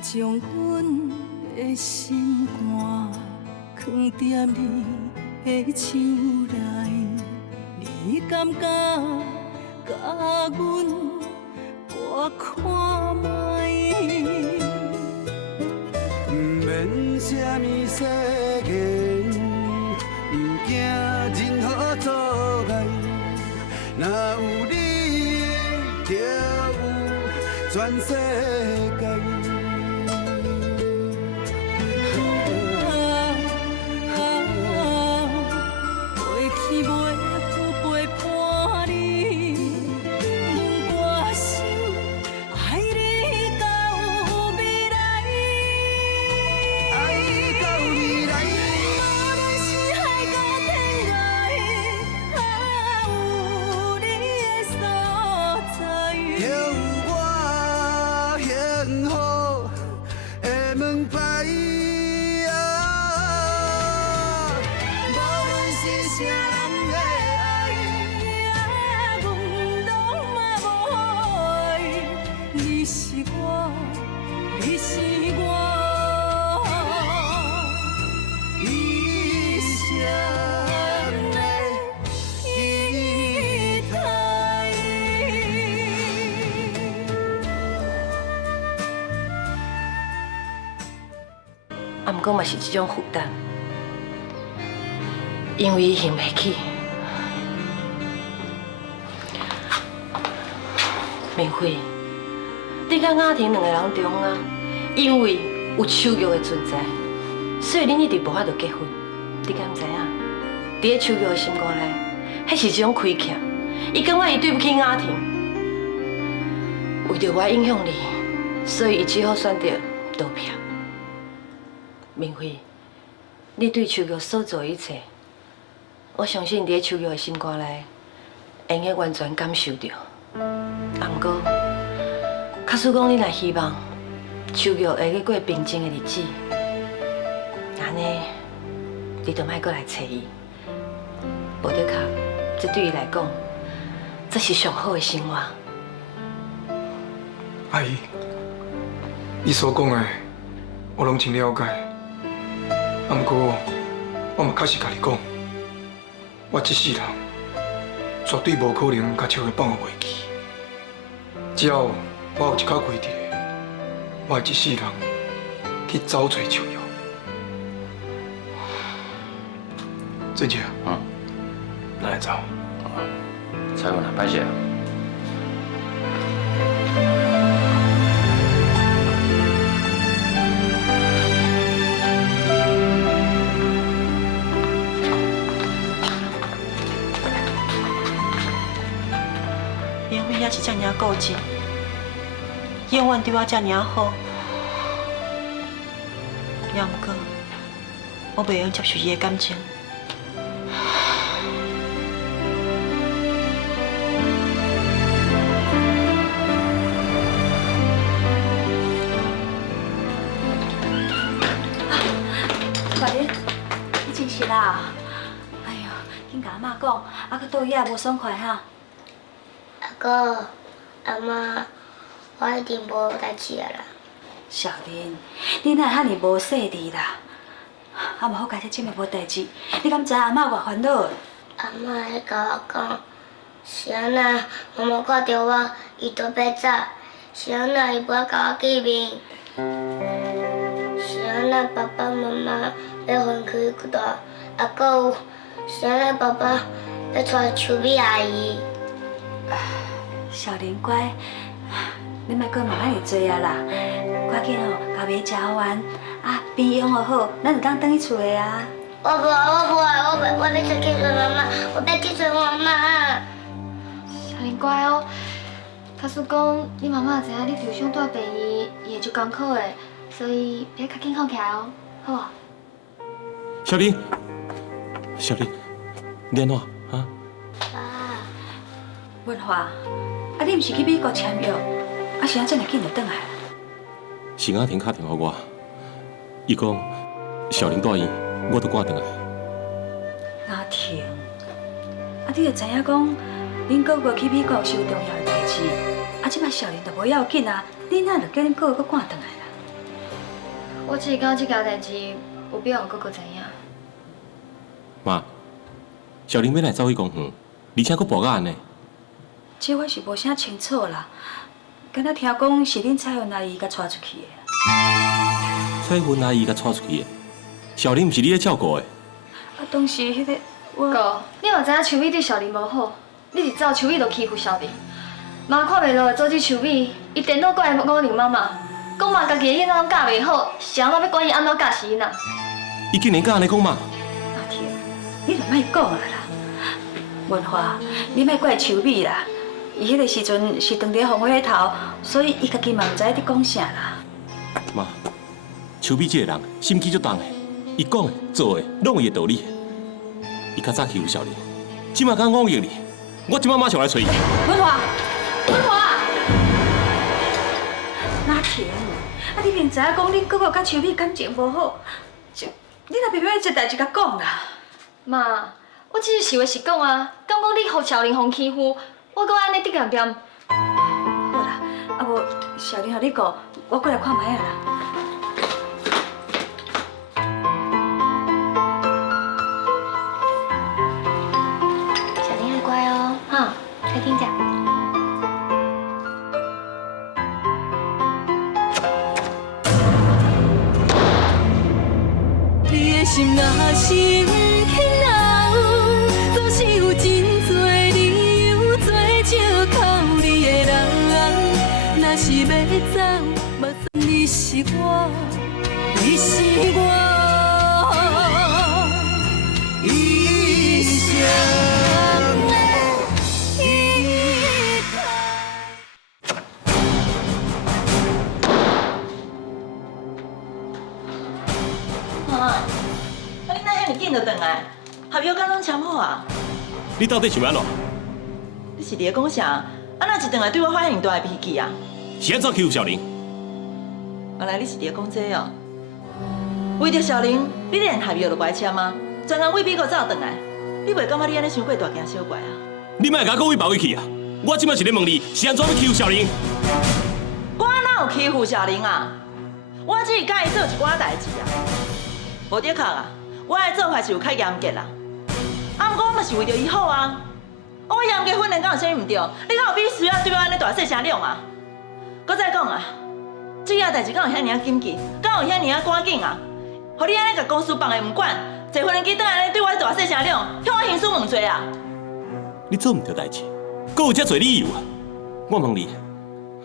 将阮的心肝藏在你的手内，你敢觉甲阮割看卖？不免什么誓言，不惊任何阻碍，若有你的，就有全世界。 啊，毋过嘛是一种负担，因为想袂起。明慧，你甲雅婷两个人中啊，因为有秋玉的存在，所以恁一直无法度结婚。你敢毋知影？伫咧秋玉的心肝内，迄是一种亏欠。伊感觉伊对不起雅婷，为着我影响你，所以伊只好选择道歉。 明慧，你对秋玉所做一切，我相信伫秋玉的心肝内，会用完全感受到。啊，毋过，假使讲你若希望秋玉会去过平静的日子，安尼你就莫过来找伊。无得卡，这对伊来讲，这是上好的生活。阿姨，你所讲的，我拢真了解。 啊，不过我嘛确实甲你讲，我这世人绝对无可能甲秋月放袂记。只要我有一口气伫咧，我会一世人去找找秋月。俊杰，咱来走。采文啊，歹势。 也是这尔固执，永远对我这尔好，也毋过我袂用接受伊的感情。大林，你真是啦！哎呦，紧甲阿妈讲，啊，佮倒遐无爽快哈。 阿哥、阿妈，我一定无代志啊啦。小林，你哪会遐尼无细致啦？啊，无好家姐姐妹无代志，你敢知阿妈偌烦恼？阿妈咧甲我讲，是安那妈妈看到我，伊就要走；是安那伊无甲我见面；是安那爸爸妈妈要分开几大，啊，搁有是安那爸爸要带秋美阿姨。 小林乖，你莫阁忙安尼做啊啦，赶紧哦，甲饭食完，啊，病养好好，咱就当转去厝的啊。我要出去找妈妈，我要去找妈妈。小林乖哦，假使讲你妈妈知影你受伤带病伊，伊会足艰苦的，所以别较紧好起来哦，好无？小林，小林，你安怎啊？爸。文华，啊，你毋是去美国签约，啊是安怎么紧就转来？是雅婷打电话我，伊讲小林带伊，我就赶转来。雅婷，啊，你就知影讲，恁哥哥去美国是有重要的代志，啊，即摆小林就无要紧啊，你哪就叫恁哥哥赶转来啦？我只是感觉这件代志有必要哥哥知影。妈，小玲要来走去公园，而且佫跋到安尼。这我是无啥清楚啦，敢若听讲是恁彩云阿姨甲带出去的。彩云阿姨甲带出去的，小玲毋是你咧照顾的。啊，当时迄个我。哥，你嘛知影秋美对小玲无好，你一走秋美就欺负小玲。妈看袂落会阻止秋美，伊电脑过来误认妈妈，讲妈家己的囡仔教袂好，是安怎要管伊安怎教是囡仔？伊竟然敢安尼讲妈？阿天，你就莫讲啊啦！文华，你莫怪秋美啦，伊迄个时阵是当伫红花头，所以伊家己嘛毋知你讲啥啦。妈，秋美这个人心机足重的，伊讲的、做的拢有伊的道理。伊较早欺负小玲，即马敢忤逆你，我即马马上来找伊。文华，文华，阿天，啊你明知影讲恁哥哥甲秋美感情无好，你若偏偏这代志甲讲啦。妈，我只是实话实讲啊，敢讲你互小玲互欺负，我搁安尼得点点。好啦，啊无小玲互你顾，我过来看卖啊啦。小玲很乖哦，哈，快听讲。你的心若是不肯留，总是有真多理由做借口你的人。若是要走，目算你是我，你是我一生的依靠。妈，啊你哪遐尼紧就回来？合约敢拢签好啊？你到底想要安怎？你是伫讲啥？啊哪一回来对我发遐尼大的脾气啊？是安怎欺负小玲？原来你是伫讲这哦。为着小玲，你连合约都不签吗？专工为美国走回来，你袂感觉你安尼伤过大惊小怪啊？你莫甲我讲为包回去啊！我即摆是咧问你，是安怎要欺负小玲？我哪有欺负小玲啊？我只是甲伊做一寡代志啊。无的确啊，我的做法是有较严格啦。啊，毋过我嘛是为着伊好啊。我严格训练敢有啥物唔对？你敢有必须要对我安尼大细声量啊？搁再讲啊，这件代志敢有遐尔啊紧急？敢有遐尔啊赶紧啊？互你安尼甲公司放的唔管，坐飞机倒安尼对我大细声量，向我刑事问罪啊？你做唔对代志，搁有遮侪理由啊！我问你，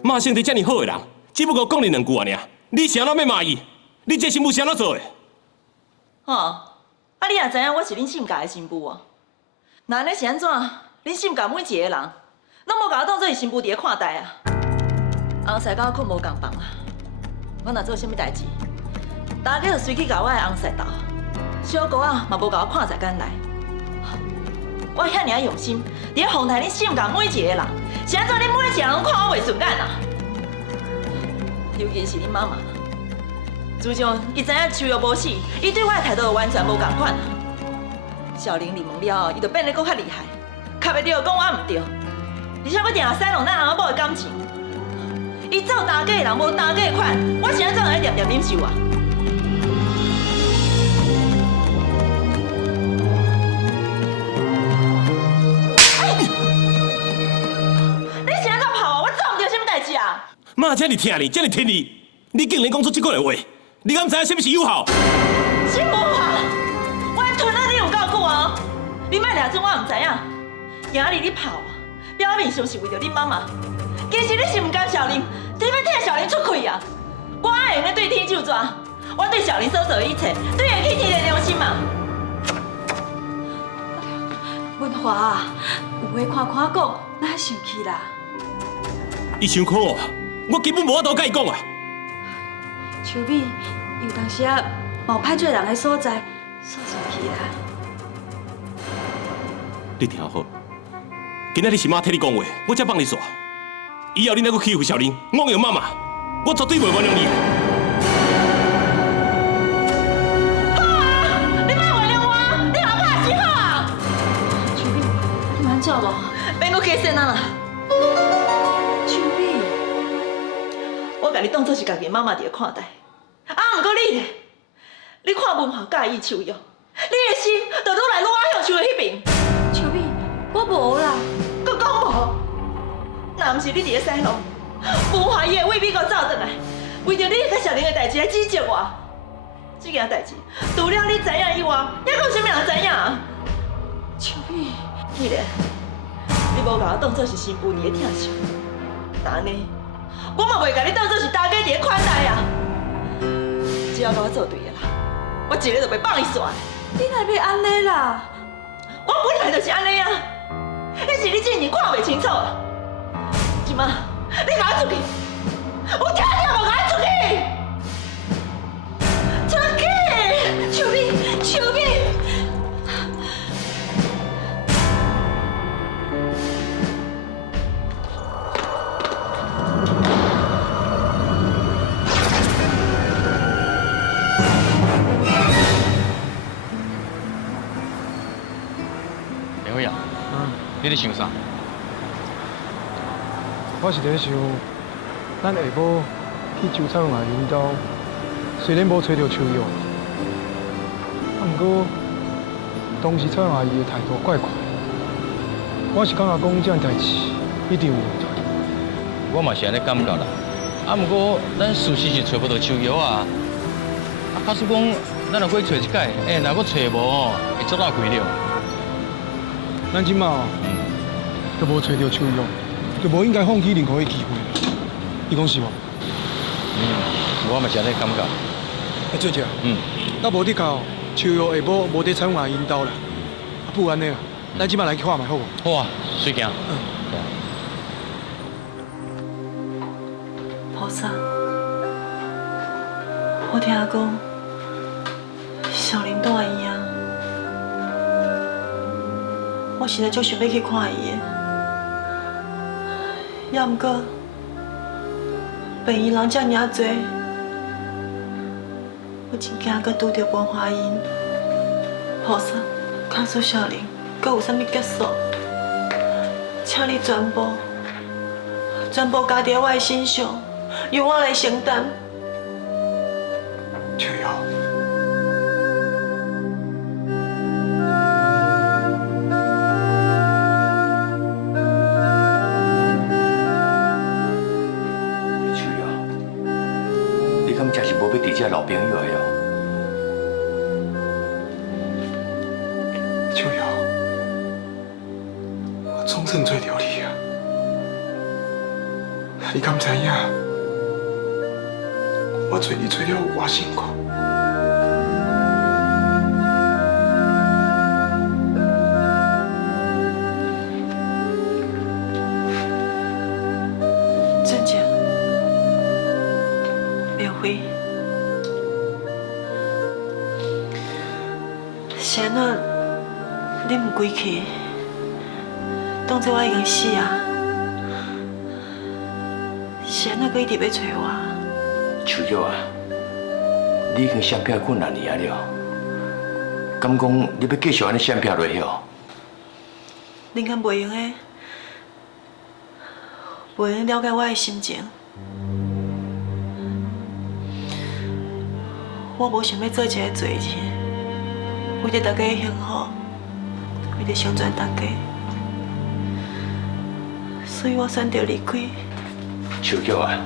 骂性地遮尔好的人，只不过讲你两句啊尔，你是安怎要骂伊？你这新妇是安怎做的？吼，啊你也知影我是恁姓家的新妇哦。那安尼是安怎？恁姓家每一个人，拢无甲我当做是新妇伫咧看待啊！翁婿甲我困无共房啊！我若做啥物代志，大家就随去甲我的翁婿斗，小姑仔嘛无甲我看在眼内。我遐尔用心，伫咧防台恁姓家每一个人，是安怎恁每一个人拢看我袂顺眼啊？尤其是恁妈妈。自从伊知影秋月无死，伊对我的态度完全无共款啊！小玲入门了后，伊就变得搁较厉害，卡袂着讲我唔对，而且佮定下塞弄咱翁某的感情。伊走大家的人无大家的款，我是安怎来念念忍受啊？你是安怎跑啊？我做唔对啥物代志啊？妈遮尔疼你，遮尔疼你，你竟然讲出这句话，你敢知影什么是友好？是无啊！我吞了你有够久啊！你莫掠准我唔知影，今日你跑啊，表面上是为着你妈妈，其实你是唔甘小玲，你要替小玲出气啊！我爱用咧对天就抓，我对小玲所做的一切，对得起天的良心嘛！文华，有话看讲，哪生气啦？伊伤苦啊，我根本无法度甲伊讲啊。秋美有当时啊，冒歹做人的所在，所生气啦。你听好，今仔日是妈替你讲话，我才放你煞。以后你若搁欺负小玲，妄用妈妈，我绝对袂原谅你。好啊，你莫原谅我，你后怕死好啊！秋美，你安怎无？免搁加生啊啦！秋美，我甲你当作是家己妈妈伫咧看待。啊，毋过你咧，你看文华介意秋玉，你的心就愈来愈向秋玉迄边。秋美，我无啦。佮讲无，若毋是你伫咧西路，文华伊会为美国走转来，为着你甲小玲的代志来指责我。这件代志，除了你知影以外，还有啥物人知影啊？秋美，既然你无甲我当作是新妇年的疼惜，那安尼，我嘛袂甲你当作是大家伫咧款待啊。只要甲我做对的啦，我一日就袂放你煞。你哪要安尼啦？我本来就是安尼啊，迄是你之前看袂清楚啦。即马你甲我出去，有听到无？甲我出去！出去！秋美，秋美。林伟啊，你咧想啥？我是在想，咱下晡去周灿华因兜，虽然无找到秋玉，不过当时灿华伊的态度怪怪，我是感觉讲这样代志一定有问题。我嘛是安尼感觉啦。啊，不过咱事实是找不到秋叶啊。啊，假使讲咱若过去找一届，若搁找无哦，会足大亏了。咱即马都无找到秋叶，就无应该放弃任何的机会。你讲是无？我嘛是安尼感觉。哎，做姐，那无得靠秋叶下晡无得灿华因兜啦。啊，不然呢，咱即马来去看卖好无？好啊，随行。菩萨，我听讲小林住医啊，我实在足想要去看伊的，也毋过病医人遮尔多，我真惊佮拄着文华因。菩萨，告诉小林，佮有啥物结束，请你全部加伫我的身上。由我来承担。秋瑶，秋瑶，你敢真是无要伫遮老朋友的哦？秋瑶，我总算找到你啊！你敢知影？我找你找了有偌辛苦。真正，苗辉，是安怎你唔归去，当作我已经死啊？是安怎佮一直要找我？秋叶啊，你已经闪避困难年了，敢讲你要继续安尼闪避落去哦？恁敢袂用的，袂用了解我的心情。我无想要做一个罪人，为着大家的幸福，为着成全大家，所以我选择离开。秋叶啊！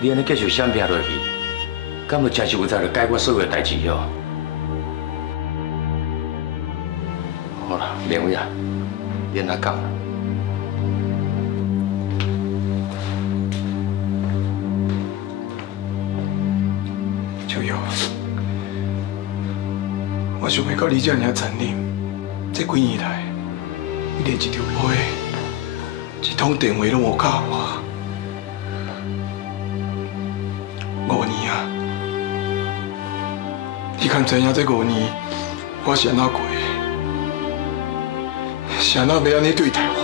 你安尼继续闪避落去，敢就真是有才着解决所有的代志哦？好啦，两位啊，免那讲了。秋瑶，我想要到你这尔残忍，这几年来，你连一条皮、一通电话拢无教我。5年啊！你敢知影这5年我是安怎过的？是安怎要安尼对待我？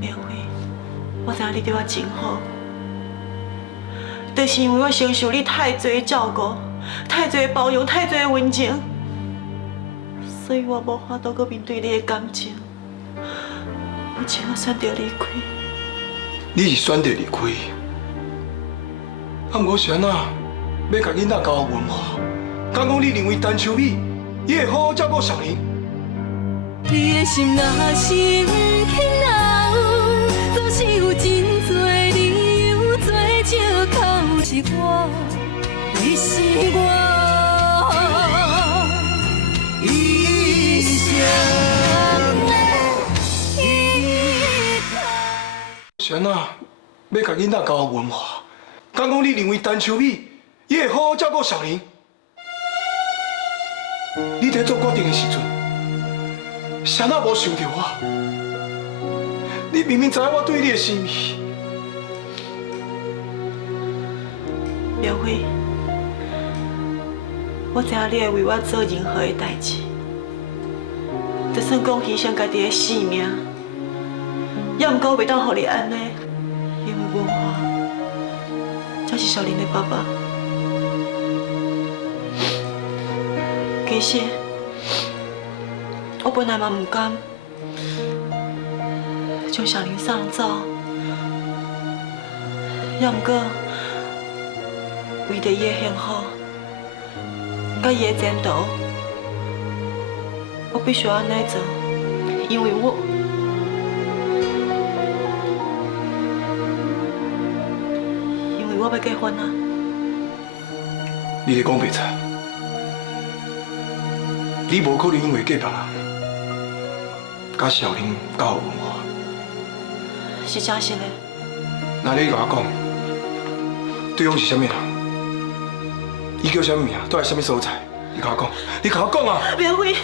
苗辉，我知影你对我真好，就是因为我承受你太多的照顾、太多的包容、太多的温情。所以我无法度搁面对你的感情。只好选择离开。你是选择离开，啊，毋过是安怎要甲囡仔教育文化？敢讲你认为陈秋美，伊会好好照顾小林？你的心若是不肯留，总是有真多理由做借口。是我，你是我，一生的依靠。是安怎要甲囡仔教育文化？敢讲你认为陈秋美，伊会好好照顾小林？你在做决定的时阵，谁哪无想到我？你明明知影我对你的心意。苗辉，我知影你会为我做任何的代志，就算讲牺牲家己的性命，也毋过袂当互你安尼，因为文化才是小林的爸爸。其实，我本来嘛唔甘将小林送走，也毋过为着伊的幸福，甲伊的前途，我必须安尼做，因为我要结婚啊！你咧讲白贼？你无可能因为嫁别人，甲小林教育文化。是真实的。那你甲我讲，对方是啥物人？伊叫啥物名？住在啥物所在？你甲我讲，你甲我讲啊！苗辉，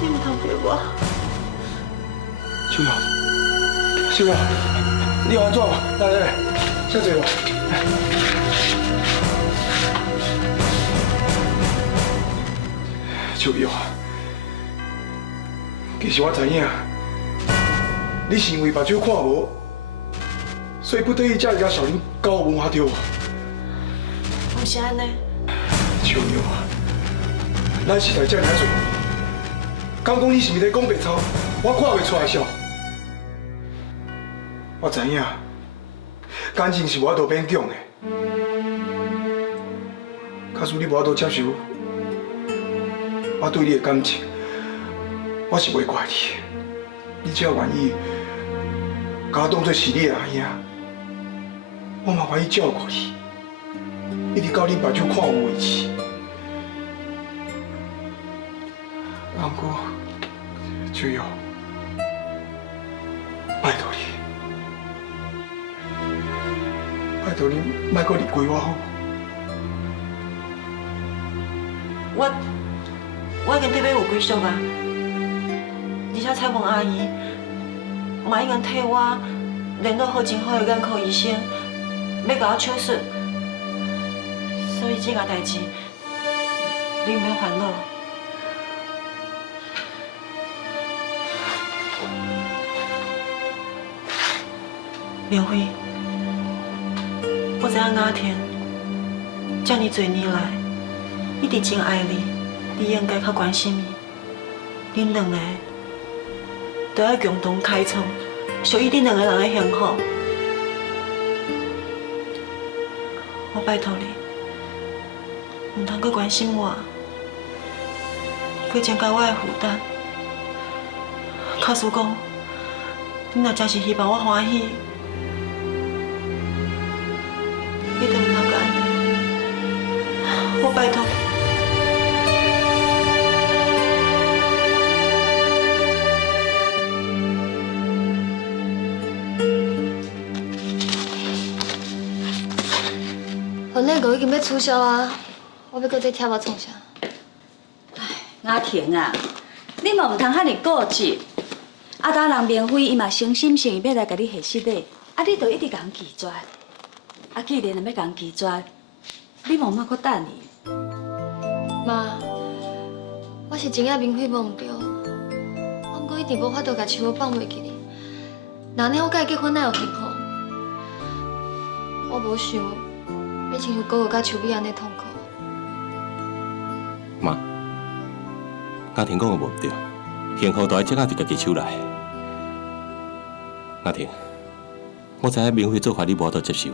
你唔通骗我。小瑶，小瑶，你有安怎无？来，小姐无？小瑶，其实我知影，你是因为目睭看无，所以不得已才会甲小林教育文化对无？不是安尼。小瑶啊，咱实在遮尔多，敢讲你是毋是在讲白操？我看袂出来笑。我知影，感情是无法度勉强的，假使你无法度接受我对你的感情，我是袂怪你。你只要愿意，把我当作是你的阿兄，我嘛愿意照顾你，一直到你目睭看有为止。不过，秋瑶，拜托你，拜托你，莫搁离开我好。我已经伫要有归属啊，而且彩虹阿姨嘛已经替我联络好真好的眼科医生，要甲我手术，所以这件代志你唔免烦恼。苗辉，我知影雅婷这么多年来一直真爱你。你应该较关心伊，恁两个都要共同开创属于恁两个人的幸福。我拜托你，唔通搁关心我，搁增加我的负担。假使讲，你若真是希望我欢喜，你就唔通搁安尼。我拜托。婚礼都已经要取消啊，我要搁再贴我创啥？哎，雅婷啊，你嘛唔通遐尼固执。啊，当人明辉伊嘛诚心诚意要来甲你下失礼，啊，你就一直甲人拒绝。啊，既然要甲人拒绝，你莫搁等伊。妈，我是真爱明辉无唔对，我毋过一直无法度甲树放袂记哩。那呢，我甲伊结婚哪有幸福？我无想要亲像哥哥甲树美安尼痛苦。妈，雅婷讲的无对，幸福都爱掌握伫家己手内。阿婷，我知影明慧做法你无法度接受，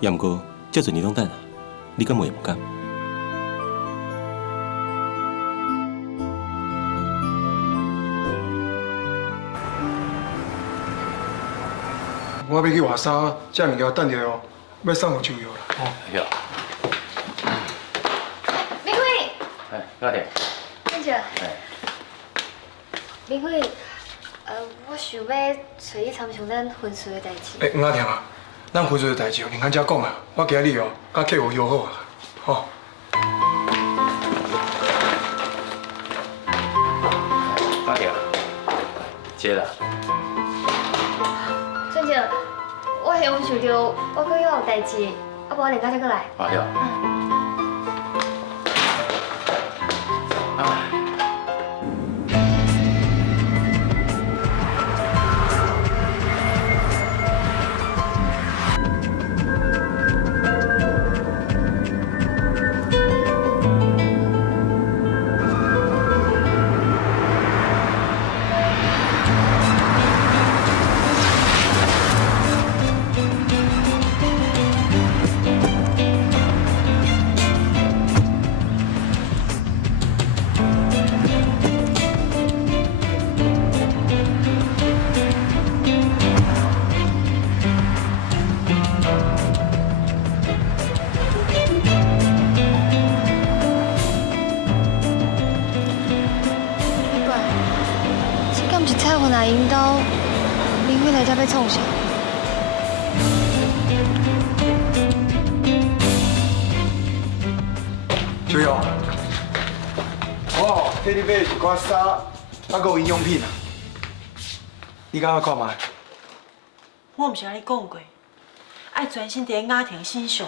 也毋过这阵你拢等啊，你敢袂唔甘？我要去换衫，这物件等下哦，要送互秋瑶啦。哦，对。明慧，哎，阿婷。等者。明慧，我想要找你参详咱婚事的代志。黄阿婷啊，咱婚事的代志，另咱遮讲啊。我今日哦，甲客户约好啊，吼。阿婷，接啦。孙姐，我希望想到我搁有代志，啊，无我另家再过来。好。引导明慧来这要创啥？秋瑶，我替你买一寡衫，啊，还有营养品啊，你敢看卖？我毋是安尼讲过，爱专心伫雅婷身上。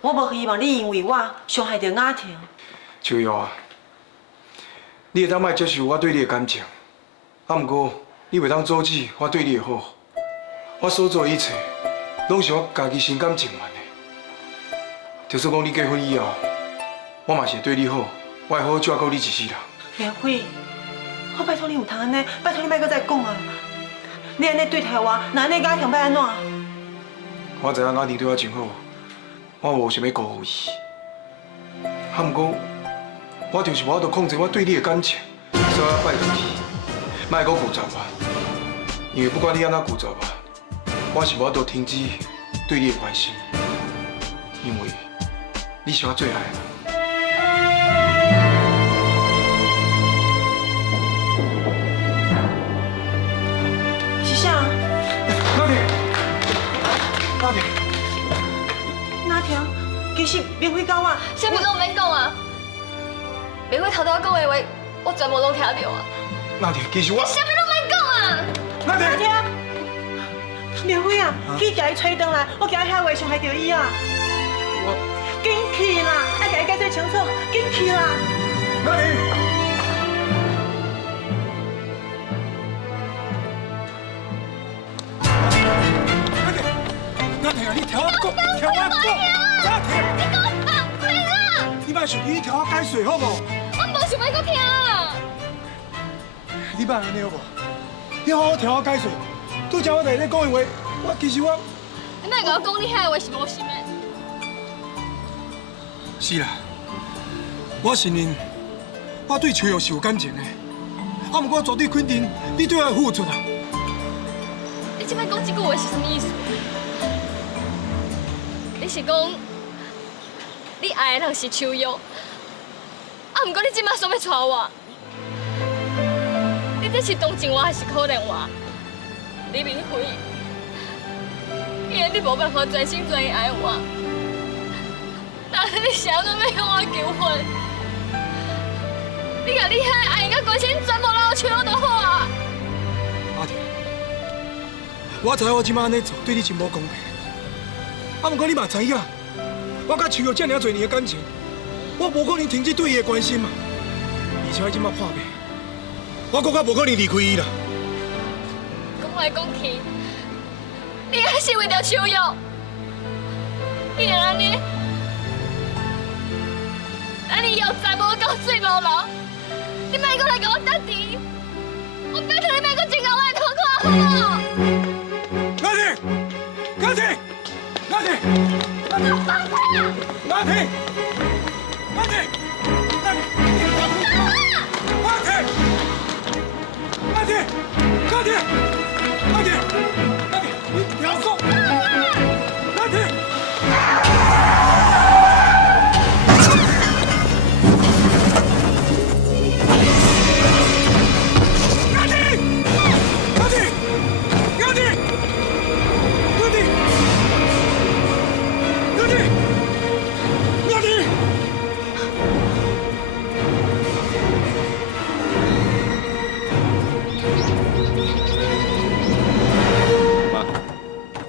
我无希望你因为我伤害到雅婷。秋瑶啊，你会当莫接受我对你的感情，啊，毋过你袂当阻止我对你的好。我所做的一切，拢是我家己心甘情愿的。就算讲你结婚以后，我嘛是会对你好，我会好好照顾你一世人。莲辉，我拜托你有通安尼，拜托你莫搁再讲啊！你安尼对待我，那安尼雅婷要安怎？我知影雅婷对我真好，我无想要辜负伊。啊，毋过我就是无法度控制我对你的感情，所以我拜托你，莫搁拒绝我。因为不管你安怎拒绝我是无法度停止对你的关心，因为你是我最爱的人。是啥？雅婷，雅婷，雅婷，其实明辉甲我，啥物拢免讲啊！明慧头拄仔讲的话，我全部拢听到啊！雅婷，其实我啥物拢免讲啊！雅婷，雅婷，明辉啊，去甲伊找回来，我惊遐话伤害到伊啊！紧去啦，爱甲伊解释清楚，紧去啦！雅婷。雅婷啊，你听我讲，听我讲，雅婷，你讲啊，快啦！你莫想你听我解释好无？我无想要搁听啊！你莫安尼好无？你好好听我解释。拄则我在咧讲的话，其实我你莫甲我讲你遐话是无心的。是啦，我承认我对秋瑶是有感情的，啊，不过我绝对肯定你对我的付出啊。你即摆讲这句话是什么意思？你是讲你爱的人是秋瑶，啊，毋过你即摆想要娶我，你这是同情我还是可怜我？李明辉，因为你无办法专心专意爱我，但是你啥都要向我求婚，你甲你遐爱甲关心全部留秋瑶就好啊！阿婷，我知影我即摆安尼做对你真无公平，啊，不过你嘛知影，我甲秋瑶这么多年的感情，我无可能停止对伊的关心嘛。而且我即摆破病，我更加无可能离开伊啦。讲来讲去，你还是为着秋瑶。既然安尼，咱以后再无到水无流，你莫搁来甲我搭敌，我拜托你莫搁进到我的头壳好无？阿弟，阿弟，阿弟，阿弟，阿弟，阿弟，阿弟，你不要说，阿弟。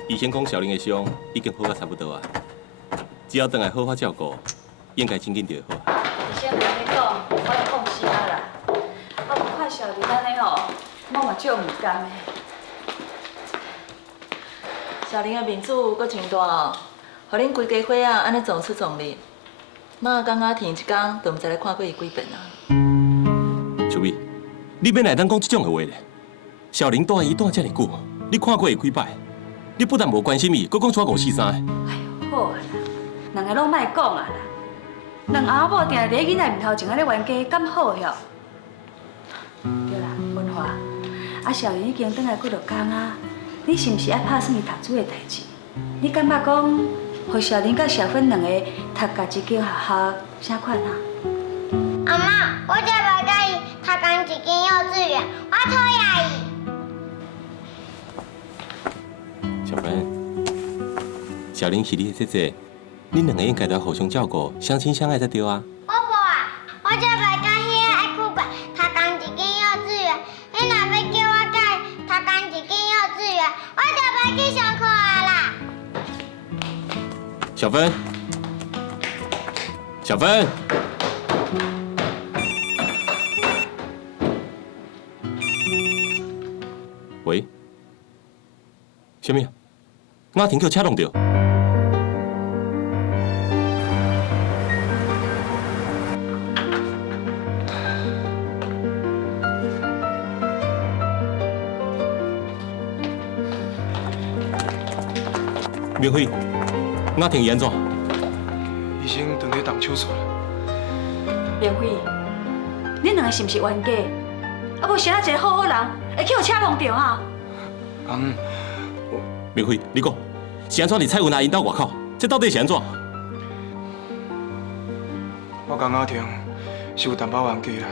医生讲小玲的伤已经好啊差不多啊，只要回来好好照顾，应该真紧就会好。医生安尼讲，我就放心啊啦。我无看小玲安尼吼，我嘛足唔甘的。小玲的面子阁真大哦，互恁规家伙仔安尼撞出撞入，妈刚刚停一天，都唔知来看过伊几遍啊。小美，你免来当讲这种的话咧。小玲带伊带这么久，你看过伊几摆？你不但无关心伊，阁讲带5、4、3个。哎呦，好啊啦，两个拢莫讲啊啦。两阿某定伫囡仔面头前安尼冤家，敢好哟？对啦，文华，啊小玲已经转来几落工啊，你是毋是爱拍算伊读书的代志？你感觉讲，互小玲甲小芬两个读家己间学校，啥款啊？阿妈，我才袂甲伊读同一间幼稚园，我讨厌伊。小芬，小玲是你的姐姐，恁两个应该要互相照顾，相亲相爱才对啊。我无啊，我才袂甲迄个爱哭爸读同一间幼稚园。你若要叫我甲伊读同一间幼稚园，我就袂去上课啊啦。小芬，小芬，喂，什么？阿婷叫车弄着。明辉，阿婷伊安怎？医生当咧动手术了。明辉，恁两个是毋是冤家？啊，无是咱一个好人，会去互车弄着哈？明辉，你讲是安怎？伫蔡云阿因兜外口，这到底是安怎？我甲阿婷是有淡薄冤家啦，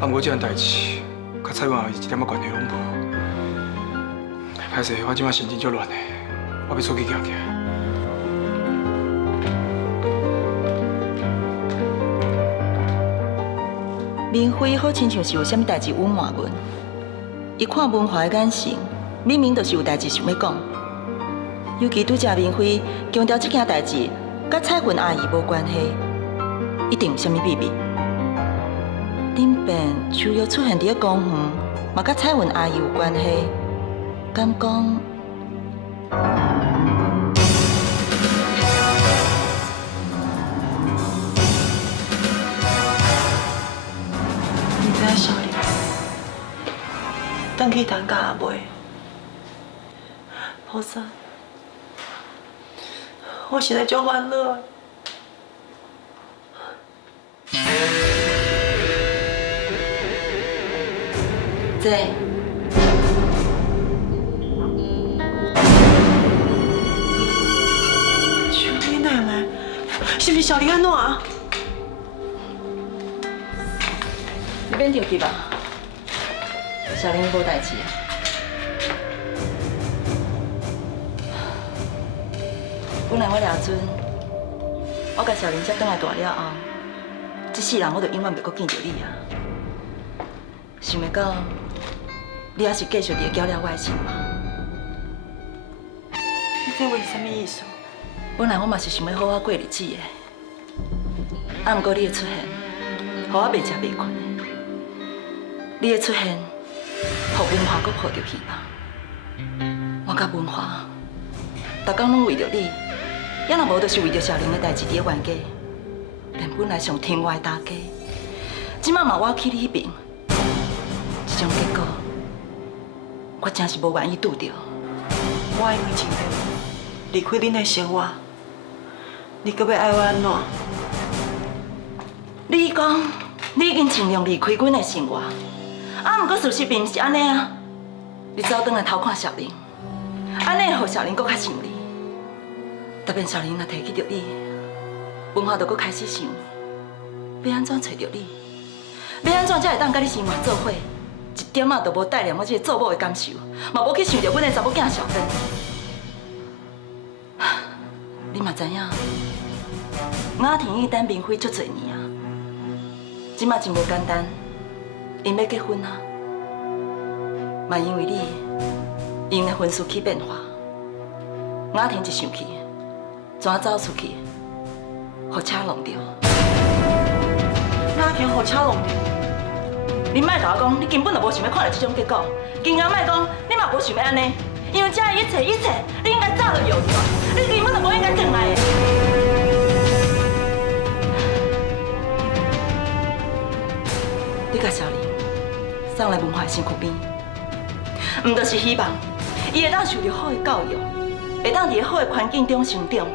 啊，毋过这件代志，甲蔡云阿姨一点仔关系拢无。歹势，我即摆心情足乱的，我要出去行行。明辉好亲像是有啥物代志隐瞒阮，伊看文华的眼神，明明就是有代志想要讲。尤其拄则明辉强调这件代志，甲彩云阿姨无关系，一定有啥物秘密。顶边秋月出现伫个公园，嘛甲彩云阿姨有关系，敢讲？你知影小玲，等去谈假也袂。菩萨，我现在足烦恼的。姐，秋你奶奶，是不是小玲安怎啊？你免着急吧，小玲无代志啊。本来我掠准，我甲小玲才转来大了后，这世人我就永远袂阁见着你啊！想袂到，你还是继续伫搅了我的心嘛。你这话是啥物意思？本来我嘛是想要好好过日子的，啊，毋过你的出现，互我袂食袂困的。你的出现，互文华阁抱着希望。我甲文华，逐工拢为着你。要若无，就是为着小玲的代志伫咧冤家，连本来上天外的大家，即马嘛我去你迄边，这种结果，我真是无愿意拄着。我会为情的，离开恁的生活，你搁要爱我安怎？你讲你已经尽量离开阮的生活，啊，毋过事实并毋是安尼啊！你走转来偷看小玲，安尼会互小玲搁较想你。特别小玲若提起着你，文化就搁开始想，要安怎找着你？要安怎才会当甲你生活做伙？一点仔都无带念我这个做某的感受，嘛无去想着阮的查某囝小珍。你嘛知影，雅婷伊等明辉足侪年啊，即马真无简单，因要结婚啊，嘛因为你，因的婚事起变化，雅婷一生气，全走出去，互车弄着。雅婷互车弄着，你莫甲我讲，你根本就无想要看到这种结果，更加莫讲，你嘛无想要安尼，因为这一切，你应该早就用掉，你根本就无应该转来的。你甲小玲送来文化的身躯边，毋就是希望伊会当受到好的教育，会当伫好的环境中成长，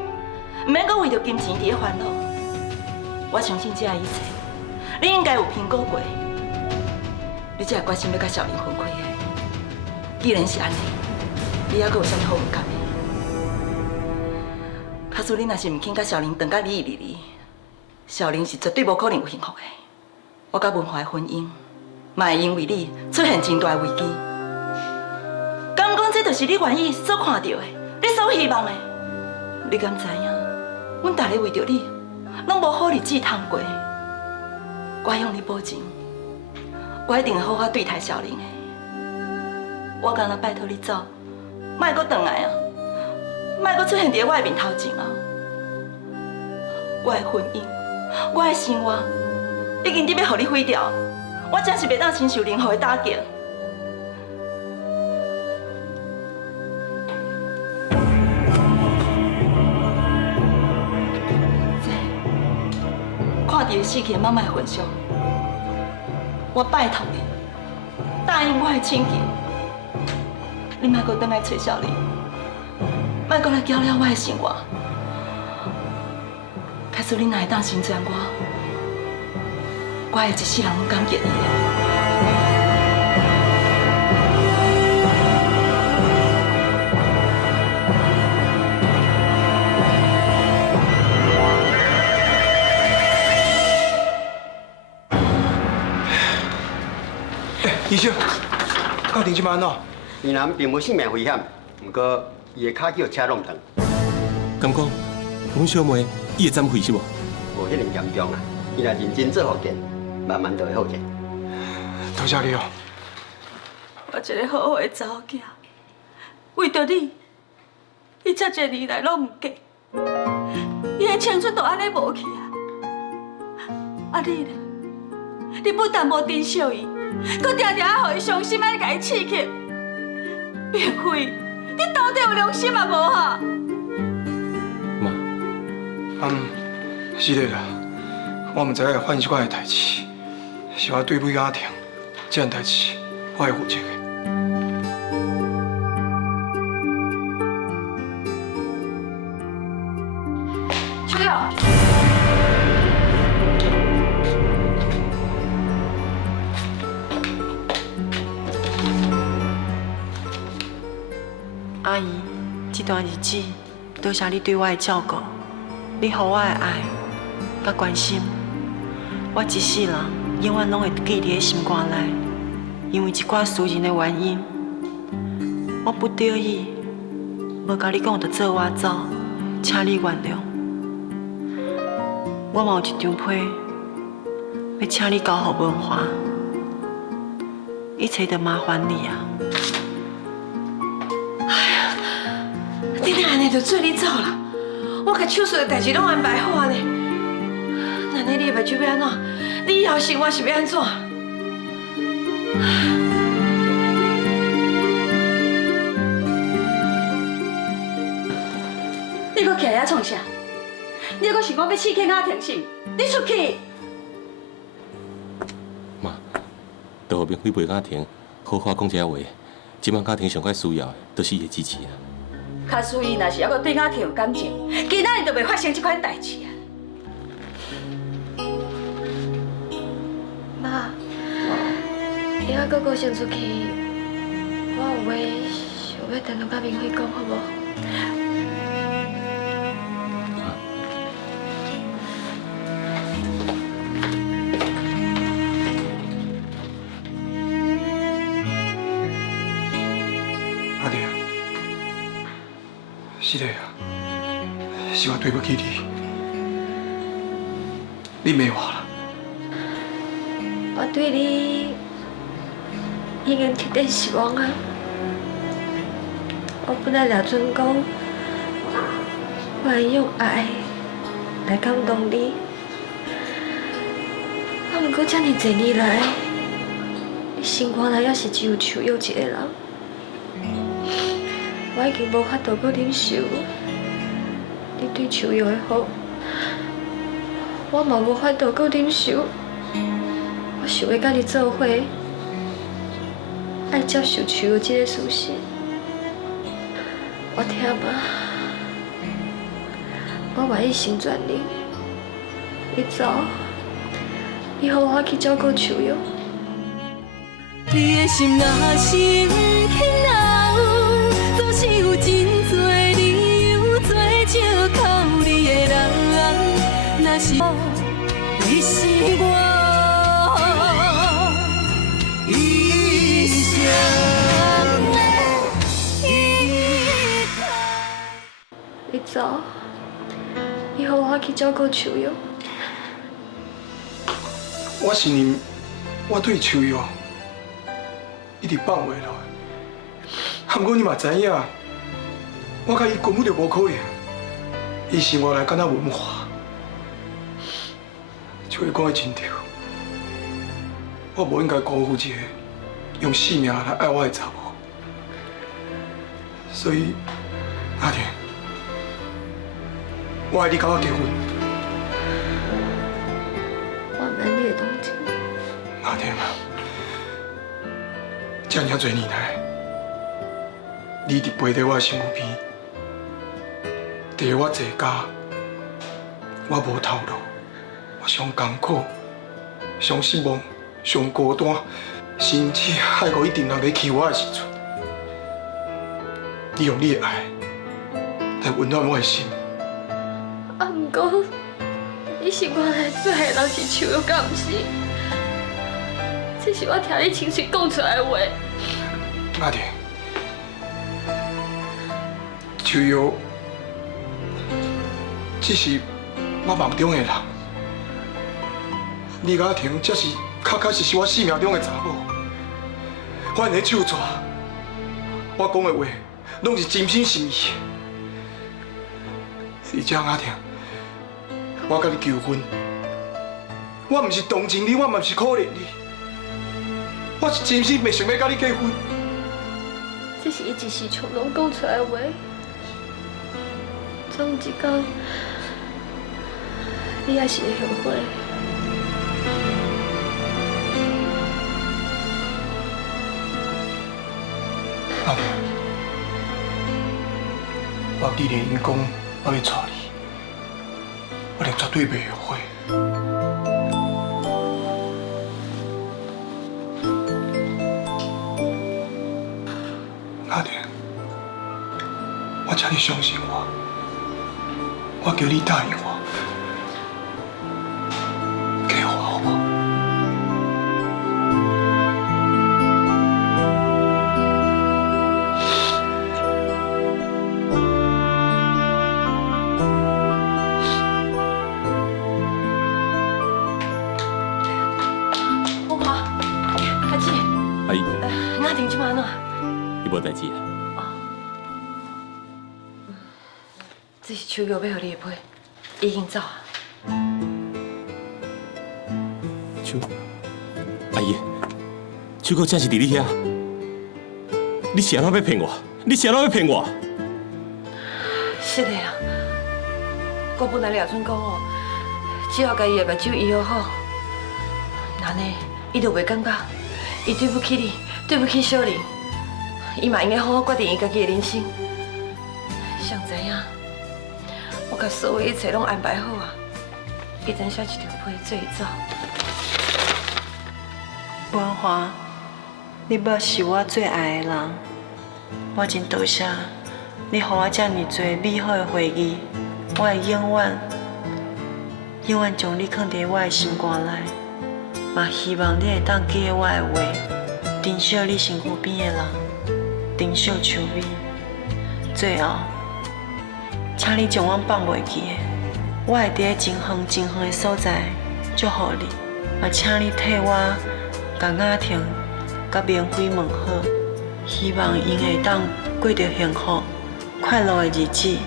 毋免阁为着金钱伫咧烦恼。我相信这一切，你应该有评估过，你才会决心要甲小玲分开的。既然是安尼，你还阁有啥物好唔甘的？假使你若是唔肯甲小玲长甲离离，小玲是绝对无可能有幸福的。我甲文华的婚姻，嘛会因为你出现真大的危机。敢讲这就是你愿意所看到的，你所希望的？你敢知影？阮逐日为着你，拢无好日子通过。我向你保证，我一定会好好对待小玲的。我敢若拜托你走，莫阁回来啊！莫阁出现伫我的面头前啊！我的婚姻，我的生活。已经伫要互你毁掉，我真是袂当承受任何的打击。看到死去妈妈的份上，我拜托你答应我的请求，你莫阁回来找小玲，莫阁来搅了我的生活。假使你若会当成全我。我会一世人拢感激你的。医生，雅婷即摆安怎？虽然并无性命危险，不过伊的脚叫车弄断。敢讲，阮小妹伊会残废是无？无迄么严重啊，伊若认真做复健。慢慢就会好些。多谢你哦。我一个好好的查某囝，为着你，伊遮侪年来拢唔嫁，伊的青春都安尼无去啊！啊你呢？你不但无珍惜伊，搁常常互伊伤心，安尼甲伊刺激。明辉，你到底有良心啊无哈？妈。是的啦，我唔知影犯即款的代志。是我对不起雅婷，这件代志我会负责的。秋六，阿姨，这段日子多谢你对我的照顾，你予我的爱甲关心，我一世人。永远拢会记伫心肝内，因为一寡私人的原因，我不得已无甲你讲就做我走，请你原谅。我嘛有一张批要请你交予文华，一切都麻烦你啊！哎呀，你若安尼就做你走啦，我甲手术的代志拢安排好啊呢。那你的目睭要安怎？你以后生活是要安怎？你搁徛遐创啥？你搁想讲要刺激雅婷是？你出去！妈，都互明辉陪雅婷好好讲一下话。即摆雅婷上快需要的，都是伊的支持啊。卡输伊若是还阁对我挺有感情，今仔日就袂发生这款代志啊！妈，你阿哥哥先出去，我有话想要单独甲明辉讲，好无？阿弟，是的啊，是我对不起你，你骂我啦。我对你已经彻底失望啊！我本来打算讲，我会用爱来感动你，不过这么多年来，你生活内也是只有树友一个人。我已经无法度搁忍受你对树友的好，我嘛无法度搁忍受。我想要甲你做伙，爱接受树友这个事实。我听嘛，我愿意成全你。你走，你互我去照顾树友。你的心若是不肯留，总是有真多理由做借靠你的人。若是你是我一生的依靠。你走，你互我去照顾树友。我承认，我对树友一直放袂落。不过你嘛知影，我甲伊根本就无可能。伊生活来敢若文化，像伊讲的真对，我无应该辜负一个用性命来爱我的查某。所以，阿婷，我爱你，甲我结婚。我免你的同情。阿婷啊，这尔多年来，你一直陪在我的身躯边，伫个我坐家，我无头路，我上艰苦，上失望，上孤单，甚至害我一定人咧欺负我的时阵，你用你的爱来温暖我的心。啊，不过，你生活内最害人是树友，敢毋是？这是我听你亲嘴讲出来的话。阿婷，树友只是我梦中的人，你甲阿婷才是确确实实我生命中的查某。我的手纸，我讲的话，拢是真心实意。而且阿婷，我甲你求婚，我毋是同情你，我嘛毋是可怜你，我是真心袂想要甲你结婚。这是伊一时冲动讲出来的话。总有一天，你也是会后悔。阿婷，我既然因讲我要娶你，我就绝对袂后悔。阿婷，我请你相信我，我叫你答应我，给我好不好？凤华，阿姊，阿姨，阿婷即摆安怎？你无代志啊？这是树友要互你的批，已经走啊。秋，阿姨，秋哥真是伫你遐？你是安怎要骗我？你是安怎要骗我？是的啊，我本来打算讲哦，只要甲伊的目睭医好，那呢，伊就袂感觉伊对不起你，对不起小玲，伊嘛应该好好决定伊家己的人生。我甲所有一切拢安排好啊，伊等下一条陪做走。文华，你爸是我最爱的人，我真多谢你，给我这么多美好的回忆，我会永远将你放在我的心肝内，嘛希望你会当记得我的话，珍惜你身躯边的人，珍惜秋美。最后，请你将我放袂记的，我会伫真远的所在祝福你，嘛请你替我甲雅婷、甲明辉问好，希望因会当过着幸福、快乐的日子。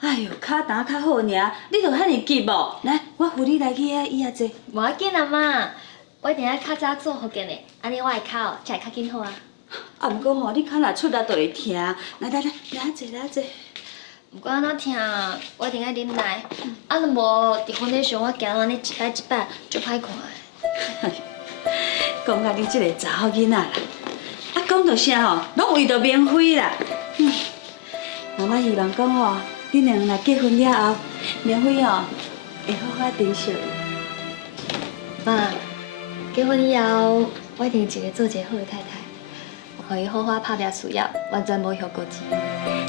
哎呦，脚打较好尔，你著遐尼急无？来，我扶你来去遐椅仔坐。无要紧啊妈，我一定要较早做福建的，安尼我的脚才会较紧好啊。啊，毋过吼，你脚若出力就会疼。来，来坐。毋管安怎疼，我一定要忍耐。啊，若无伫婚礼上我行安尼一摆一摆，足歹看的。讲到你这个查某囡仔啦，啊，讲到啥吼，拢为着明辉啦。妈妈希望讲吼，恁两个若结婚了后，明辉哦会好好珍惜你。妈，结婚以后，我一定一个做一个好的太太，互伊好好拍拼事业，完全无休顾钱。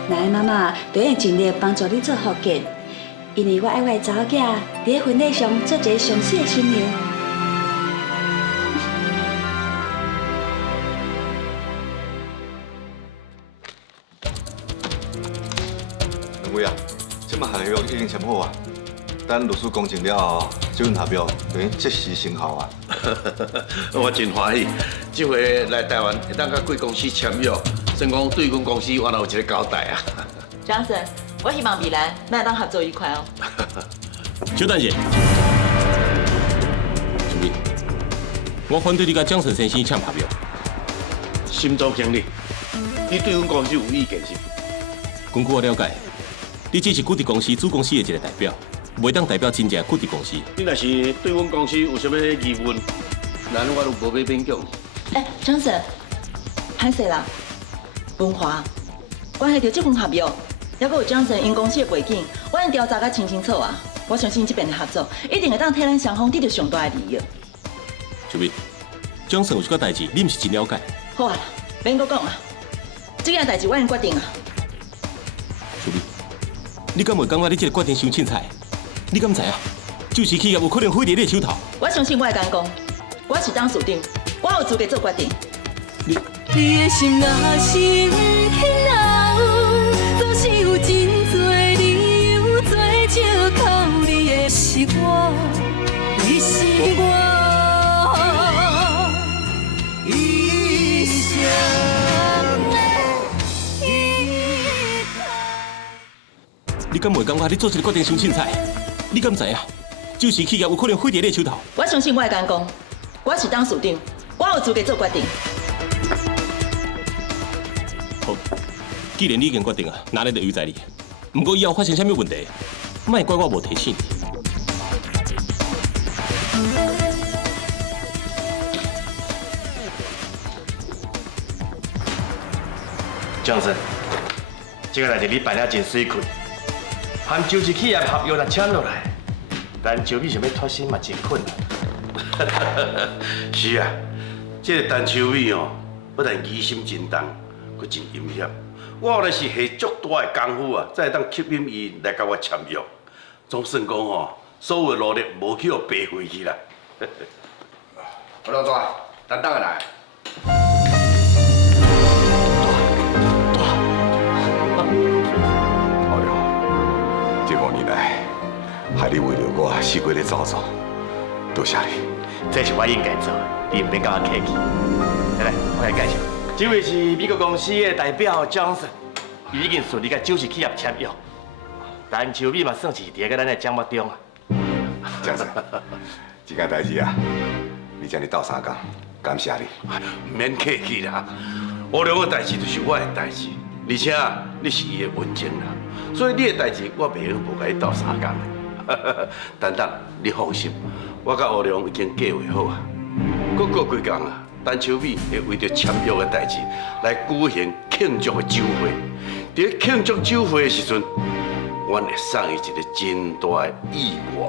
那妈妈就会尽力帮助你做福建，因为我爱我的查某囝伫婚礼上做一个上水的新娘。两位啊，即马合约已经签好啊，等律师公证了后，这份合约等于即时生效啊。我真欢喜，这回来台湾会当甲贵公司签约，算讲对阮公司我有一个交代啊。张生，我希望未来咱当合作愉快哦。小等下，朱明，我反对你甲江顺先生签合约。心中经理，你对阮公司有意见是？根据我了解，你只是固定公司主公司的一个代表，袂当代表真正固定公司。你若是对阮公司有啥物疑问，咱我都无要勉强。张生，歹势啦，文华，关系到这份合约，还佫有张生因公司的背景，我已调查甲清清楚啊。我相信这边的合作一定会当替咱双方得到上大的利益。小明，江顺有一个代志，你毋是真了解。好啊，免搁讲啊，这件代志我已经决定啊。小明，你敢袂感觉你这个决定伤凊彩？你敢知影？就是企业有可能毁伫你手头。我相信我的员工，我是董事长，我有资格做决定。你的心若是轻柔，总是有真多理由做借口。你的是我，你是我，一生的依靠。你敢袂感觉你做这个决定伤凊彩？你敢知影？就是企业有可能毁伫你手头。我相信我的员工，我是董事长，我有资格做决定。好，既然你已经决定啊，那你就由在你。不过以后发生啥物问题，莫怪我无提醒你。江生，这个代志你办了真水快，含周氏企业合约若签落来，但周美想要脱身嘛真困难。是啊，这个陈秋美哦，不但疑心真重，佫真阴险。我后来是下足大的功夫啊，才会当吸引伊来甲我签约。总算讲哦，所有的努力无去互白费去啦。我老大，等等来。好了，这5年来，害你为了我死过咧走走，多谢你。这是我应该做的，你唔免甲我客气。来，我来介绍，这位是美国公司的代表 Johnson， 伊已经顺利甲酒市企业签约。但秋米嘛算是伫个咱的掌握中啊。江生，这件代志啊，你将你斗相共，感谢你。免客气啦，乌龙的代志就是我的代志，而且你是伊的文静啦，所以你的代志我袂用无甲你斗相共的。等等，你放心，我甲乌龙已经计划好啊，搁过几工啊，等秋米会为着签约的代志来举行庆祝的酒会。伫庆祝酒会的时阵，我会送伊一个真大的意外。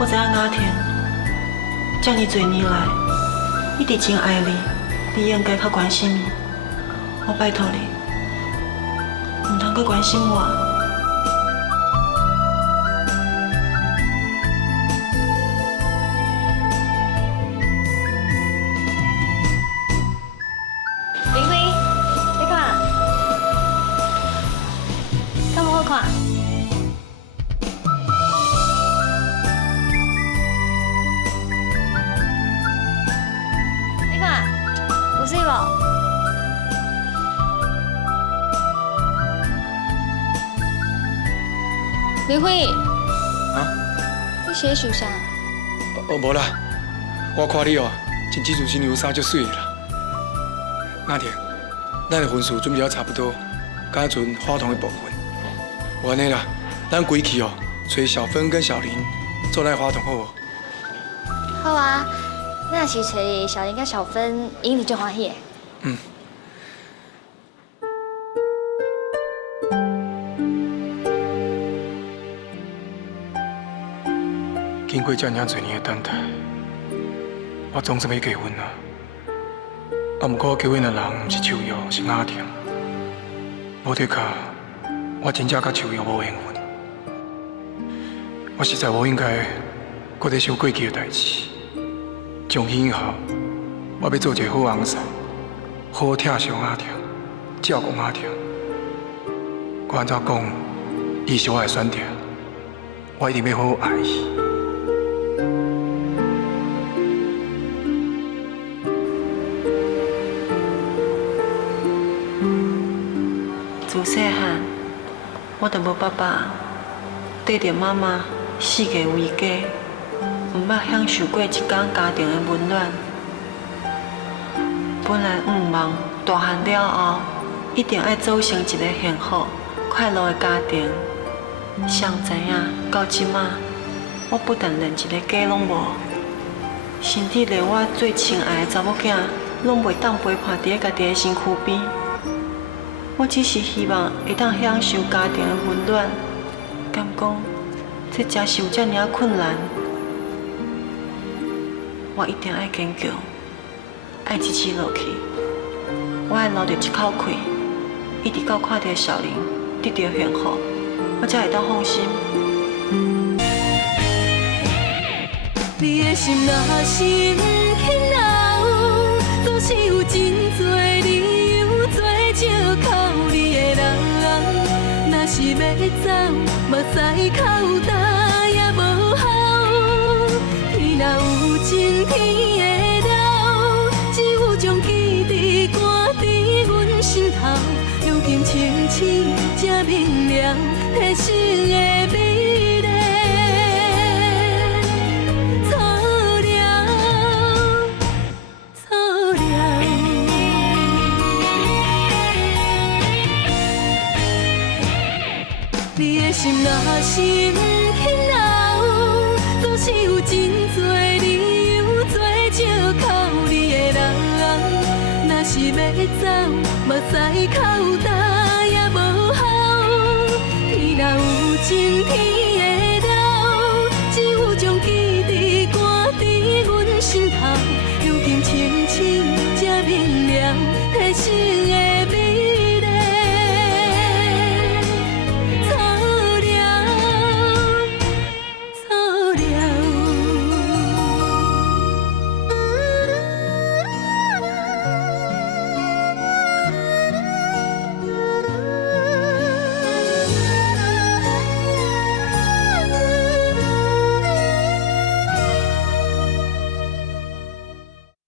我知影阿田，这么多年来，一直真爱你，你应该较关心你。我拜托你，唔通搁关心我。林辉，你看，看不好看？你看，有水无？林辉，啊？你是咧受伤？无啦，我看你哦，真自身油衫足水的啦。那天，咱的分数准备了差不多，刚剩花童的部分。有安尼啦，咱规气哦，找小芬跟小林做咱花童好无？好啊，那是找小林跟小芬，因你就欢喜的。嗯。经过这么多年的等待，我总算要结婚了。啊，不过结婚的人不是秋瑶，是阿婷。无得卡，我真正甲秋瑶无缘分。我实在无应该搁在想过去的代志。从今以后，我要做一个好翁婿，好好疼惜阿婷，照顾阿婷。我按照讲，伊是我的选择，我一定要好好爱伊。自细汉，我就无爸爸，跟着妈妈四界为家，唔捌享受过一天家庭的温暖。本来望大汉了后，一定爱组成一个幸福、快乐的家庭。谁知影到即马，我不但连一个家拢无，甚至连我最亲爱的查某囝，拢袂当陪伴伫家己的身躯边。我只是希望会当享受家庭的温暖，敢讲这真是有这么困难？我一定爱坚强，爱支持落去。我爱留着一口气，一直到看到小林得到幸福，我才会当放心。你的心若是不肯留，总是有真多理由做借口你的人。若是要走，目屎口干也无效。天若有情，天会留，只有将记忆赶伫阮心头。如今清醒才明了，人生的美丽。你的心若是不肯留，总是有真多理由做借口你的人。若是要走，目屎口干也无效。天若有情，天